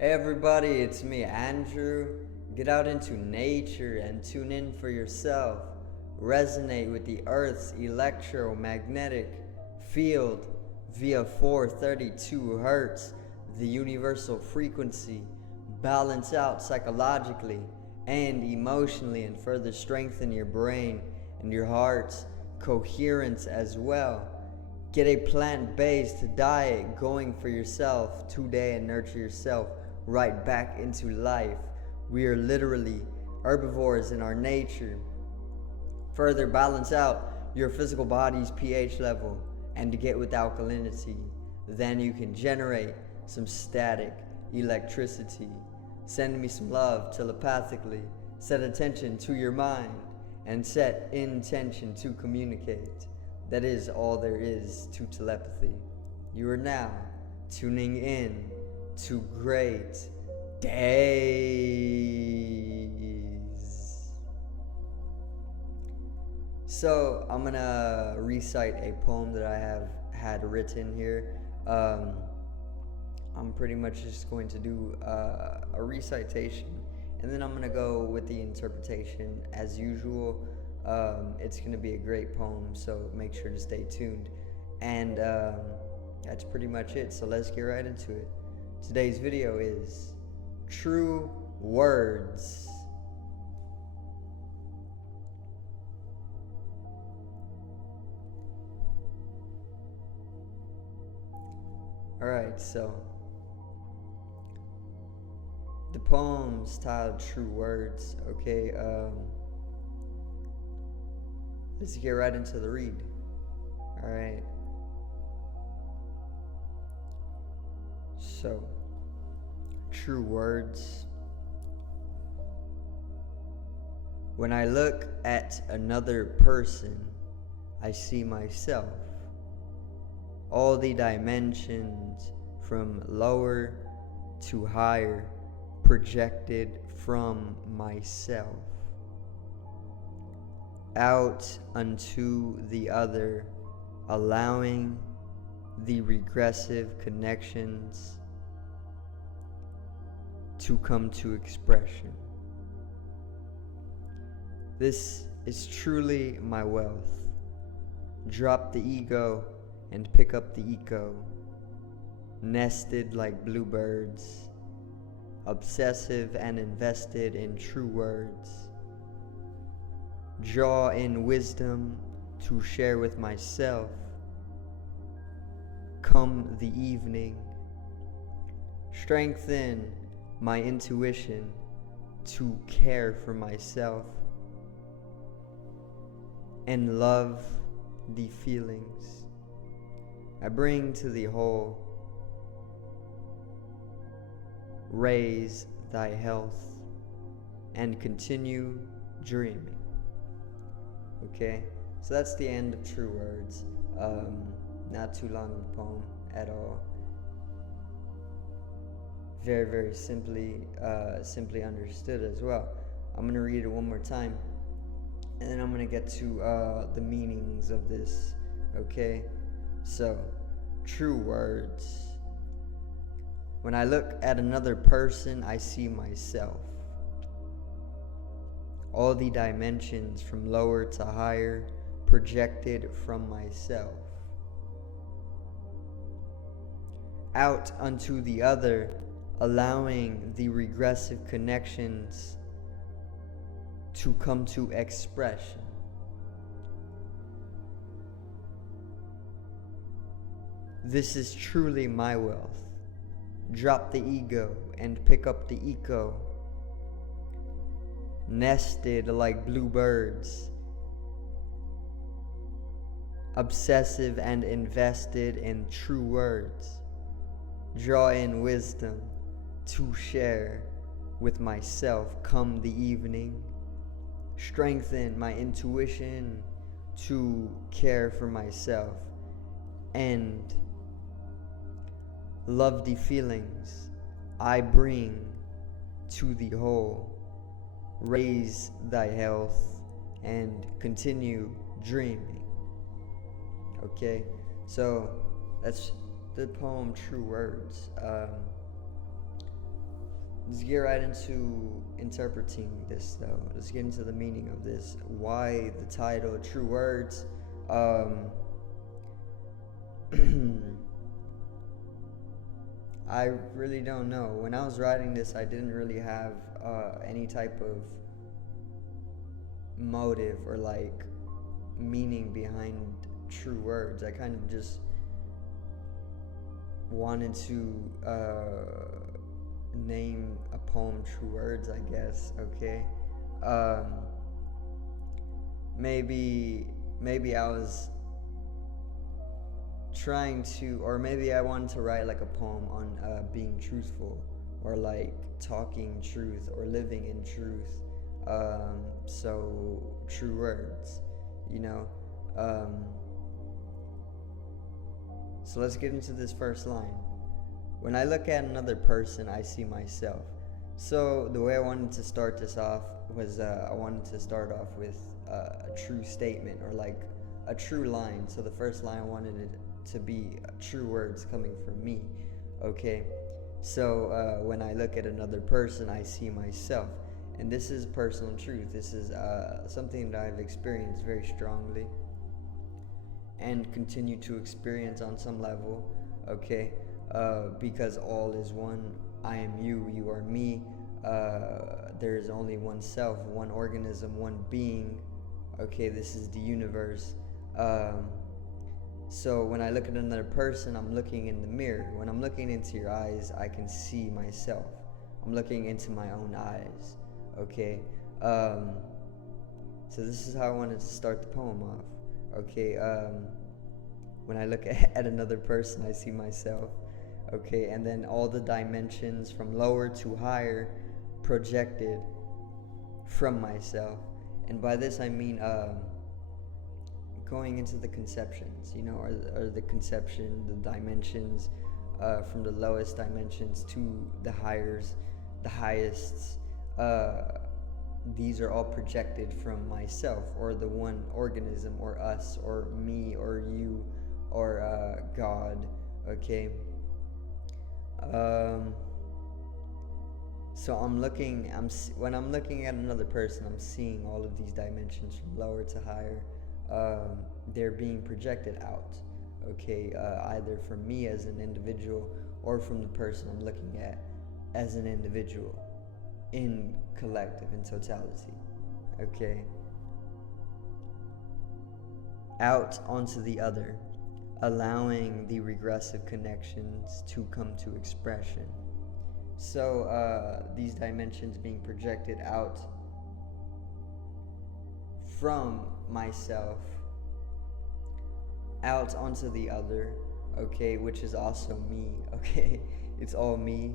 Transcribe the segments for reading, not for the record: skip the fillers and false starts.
Hey everybody, it's me, Andrew. Get out into nature and tune in for yourself. Resonate with the Earth's electromagnetic field via 432 Hertz, the universal frequency. Balance out psychologically and emotionally and further strengthen your brain and your heart's coherence as well. Get a plant-based diet going for yourself today and nurture yourself right back into life. We are literally herbivores in our nature. Further balance out your physical body's pH level and to get with alkalinity. Then you can generate some static electricity. Send me some love telepathically. Set attention to your mind and set intention to communicate. That is all there is to telepathy. You are now tuning in to great days. So I'm gonna recite a poem that I have had written here. I'm pretty much just going to do a recitation, and then I'm gonna go with the interpretation as usual. It's gonna be a great poem, so make sure to stay tuned. And that's pretty much it. So let's get right into it. Today's video is True Words. Alright, so the poem's titled True Words, okay? Let's get right into the read. Alright. So, true words. When I look at another person, I see myself. All the dimensions from lower to higher projected from myself out unto the other, allowing the regressive connections to come to expression. This is truly my wealth. Drop the ego and pick up the eco. Nested like bluebirds, obsessive and invested in true words. Draw in wisdom to share with myself. Come the evening, strengthen my intuition to care for myself and love the feelings I bring to the whole. Raise thy health and continue dreaming. Okay, so that's the end of True Words. Not too long of a poem at all. Very, very simply understood as well. I'm gonna read it one more time, and then I'm gonna get to the meanings of this. Okay, so true words. When I look at another person, I see myself. All the dimensions from lower to higher projected from myself out unto the other, allowing the regressive connections to come to expression. This is truly my wealth. Drop the ego and pick up the eco. Nested like bluebirds, obsessive and invested in true words. Draw in wisdom to share with myself come the evening. Strengthen my intuition to care for myself and love the feelings I bring to the whole. Raise thy health and continue dreaming. Okay, so that's the poem True Words. let's get right into interpreting this, though. Let's get into the meaning of this. Why the title, True Words? I really don't know. When I was writing this, I didn't really have any type of motive or like meaning behind true words. I kind of just wanted to name a poem True Words, I guess. Okay. Maybe I was trying to, or maybe I wanted to write like a poem on being truthful, or like talking truth, or living in truth. So true words, you know. So let's get into this first line. When I look at another person, I see myself. So the way I wanted to start this off was I wanted to start off with a true statement, or like a true line. So the first line, I wanted it to be true words coming from me. Okay. So when I look at another person, I see myself. And this is personal truth. This is something that I've experienced very strongly and continue to experience on some level. Okay. Because all is one. I am you, you are me. There is only one self, one organism, one being. Okay, this is the universe. So when I look at another person, I'm looking in the mirror. When I'm looking into your eyes, I can see myself. I'm looking into my own eyes. Okay. So this is how I wanted to start the poem off. Okay. When I look at another person, I see myself. Okay, and then all the dimensions from lower to higher projected from myself. And by this I mean going into the conceptions, you know, or the conception, the dimensions, from the lowest dimensions to the highest. These are all projected from myself, or the one organism, or us, or me, or you, or God. Okay. So when I'm looking at another person, I'm seeing all of these dimensions from lower to higher. They're being projected out. Okay, either from me as an individual, or from the person I'm looking at as an individual, in collective, in totality. Okay. Out onto the other, allowing the regressive connections to come to expression. So these dimensions being projected out from myself, out onto the other, okay, which is also me. Okay, it's all me.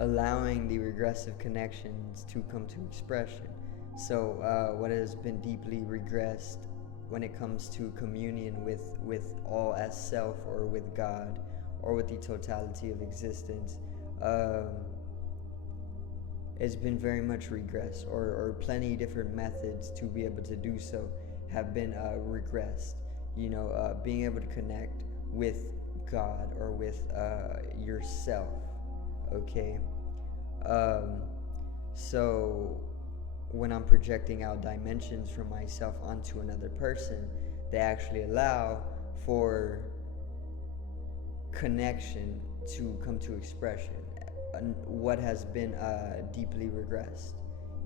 Allowing the regressive connections to come to expression. So what has been deeply regressed when it comes to communion with all as self, or with God, or with the totality of existence, it's been very much regressed, or plenty different methods to be able to do so have been regressed. You know, being able to connect with God, or with yourself. Okay. So when I'm projecting out dimensions from myself onto another person, they actually allow for connection to come to expression, what has been deeply regressed,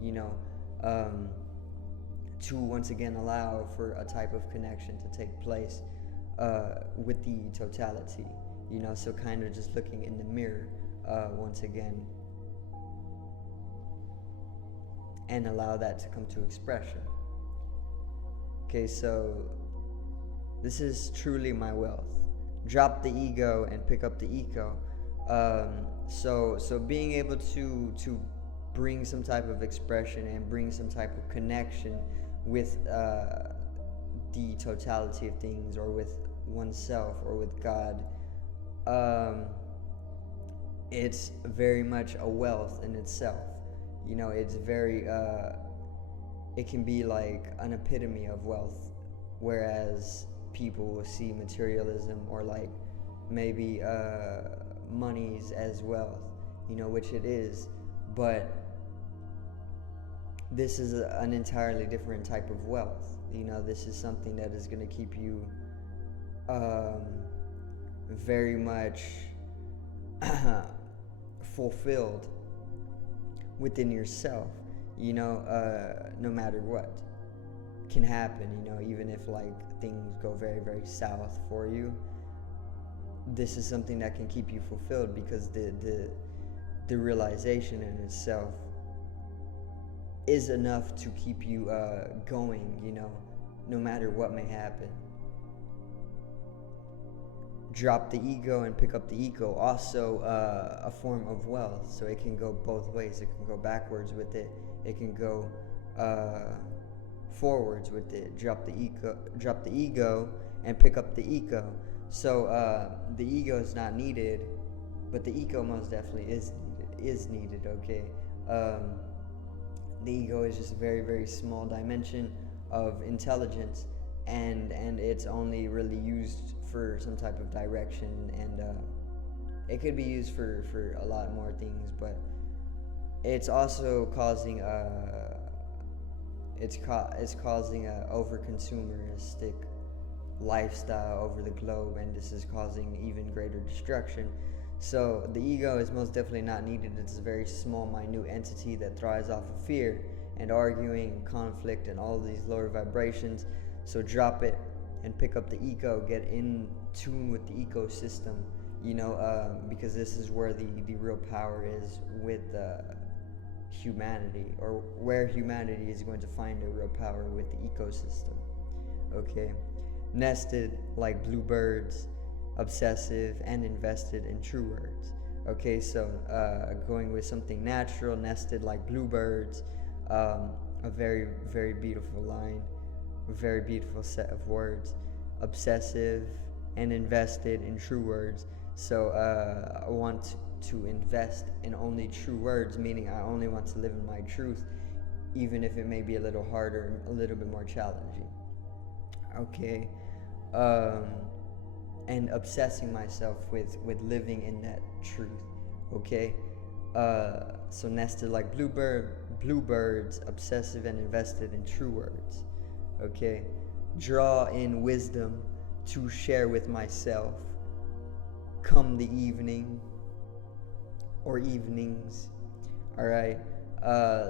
you know, to once again allow for a type of connection to take place with the totality, you know. So kind of just looking in the mirror once again, and allow that to come to expression. Okay, so this is truly my wealth. Drop the ego and pick up the eco. So being able to bring some type of expression and bring some type of connection with the totality of things, or with oneself, or with God, it's very much a wealth in itself. You know, it's very, it can be like an epitome of wealth, whereas people will see materialism, or like maybe monies as wealth, which it is, but this is an entirely different type of wealth. This is something that is going to keep you very much fulfilled within yourself, no matter what can happen, even if like things go very, very south for you. This is something that can keep you fulfilled because the realization in itself is enough to keep you going, no matter what may happen. Drop the ego and pick up the ego, also a form of wealth. So it can go both ways. It can go backwards with it. It can go forwards with it. Drop the ego and pick up the ego. So the ego is not needed, but the ego most definitely is needed. Okay. The ego is just a very, very small dimension of intelligence, and it's only really used for some type of direction, and it could be used for a lot more things, but it's also causing it's causing a over-consumeristic lifestyle over the globe, and this is causing even greater destruction. So the ego is most definitely not needed. It's a very small, minute entity that thrives off of fear and arguing and conflict and all of these lower vibrations. So drop it and pick up the ego. Get in tune with the ecosystem, because this is where the real power is with humanity, or where humanity is going to find a real power with the ecosystem. Okay, nested like bluebirds, obsessive and invested in true words. Okay, so going with something natural, nested like bluebirds, a very, very beautiful line, a very beautiful set of words. Obsessive and invested in true words. So I want to invest in only true words, meaning I only want to live in my truth, even if it may be a little harder, a little bit more challenging. Okay. And obsessing myself with living in that truth. Okay, so nested like bluebirds, obsessive and invested in true words. Okay, draw in wisdom to share with myself. Come the evening or evenings. All right.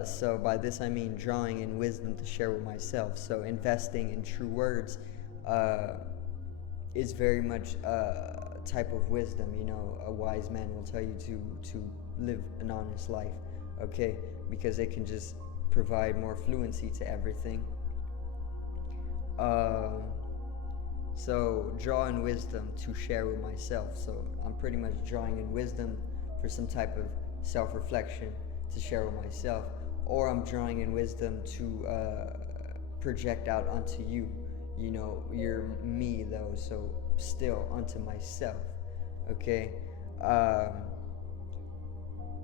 So by this I mean drawing in wisdom to share with myself. So investing in true words is very much a type of wisdom. A wise man will tell you to live an honest life, okay, because it can just provide more fluency to everything. So draw in wisdom to share with myself. So I'm pretty much drawing in wisdom for some type of self-reflection to share with myself, or I'm drawing in wisdom to project out onto you. You're me though, so still unto myself. Okay.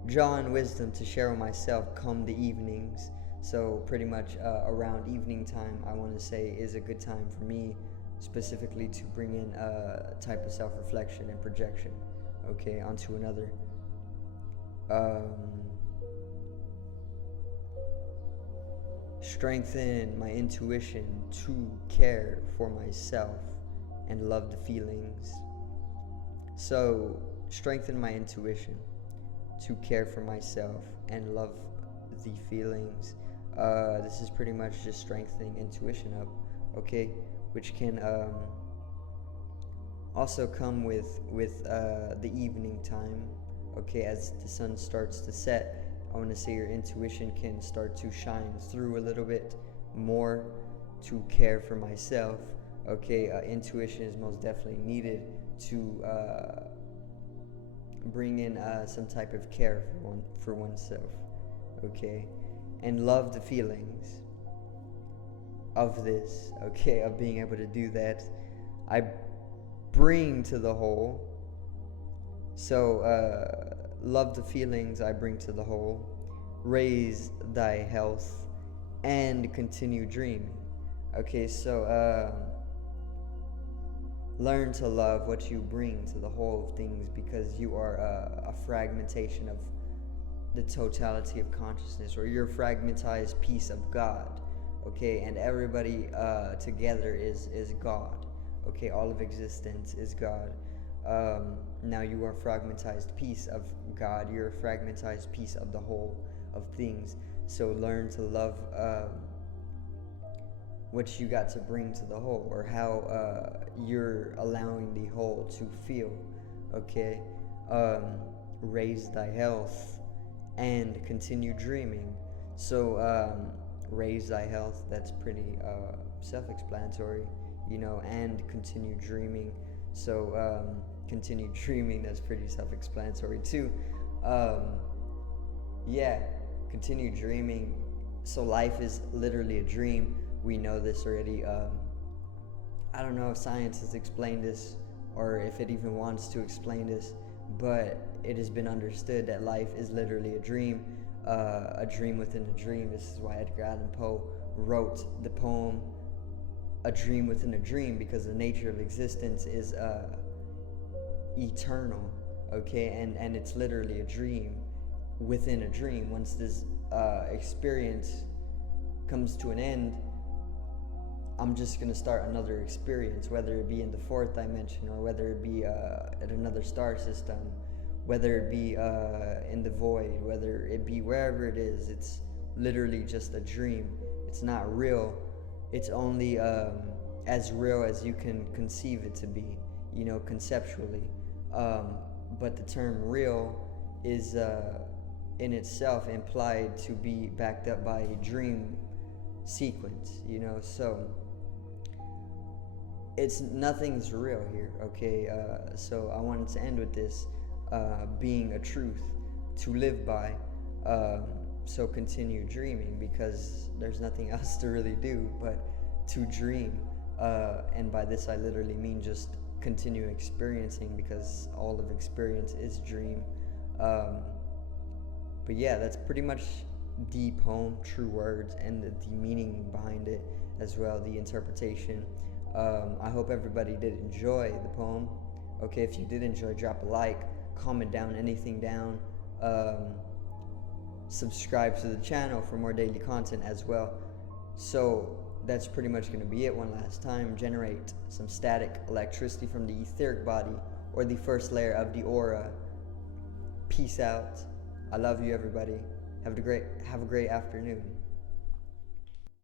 Draw in wisdom to share with myself come the evenings. So pretty much around evening time, I want to say, is a good time for me specifically to bring in a type of self-reflection and projection, okay, onto another. Strengthen my intuition to care for myself and love the feelings. So strengthen my intuition to care for myself and love the feelings. This is pretty much just strengthening intuition up, okay, which can also come with the evening time, okay, as the sun starts to set. I want to say your intuition can start to shine through a little bit more to care for myself. Okay, intuition is most definitely needed to bring in some type of care for oneself. Okay, and love the feelings of this. Okay, of being able to do that. I bring to the whole. So love the feelings I bring to the whole. Raise thy health and continue dreaming. Okay, so Learn to love what you bring to the whole of things, because you are a fragmentation of the totality of consciousness, or you're a fragmentized piece of God. Okay, and everybody together is God. Okay, all of existence is God. Now you are a fragmentized piece of God. You're a fragmentized piece of the whole of things. So learn to love what you got to bring to the whole, or how you're allowing the whole to feel. Okay, raise thy health and continue dreaming. So raise thy health, that's pretty self-explanatory, and continue dreaming. So continue dreaming, that's pretty self-explanatory too. Yeah, continue dreaming. So life is literally a dream. We know this already. I don't know if science has explained this, or if it even wants to explain this, but it has been understood that life is literally a dream within a dream. This is why Edgar Allan Poe wrote the poem A Dream Within a Dream, because the nature of existence is eternal. Okay, and it's literally a dream within a dream. Once this experience comes to an end, I'm just going to start another experience, whether it be in the fourth dimension, or whether it be at another star system, whether it be in the void, whether it be wherever it is. It's literally just a dream. It's not real. It's only as real as you can conceive it to be, conceptually. But the term real is in itself implied to be backed up by a dream sequence, so nothing's real here. Okay, so I wanted to end with this being a truth to live by. So continue dreaming, because there's nothing else to really do but to dream, and by this I literally mean just continue experiencing, because all of experience is dream. But yeah, that's pretty much the poem, true words, and the meaning behind it as well, the interpretation. I hope everybody did enjoy the poem. Okay, if you did enjoy, drop a like, comment down anything down, subscribe to the channel for more daily content as well. So that's pretty much going to be it. One last time, generate some static electricity from the etheric body, or the first layer of the aura. Peace out. I love you, everybody. Have a great afternoon.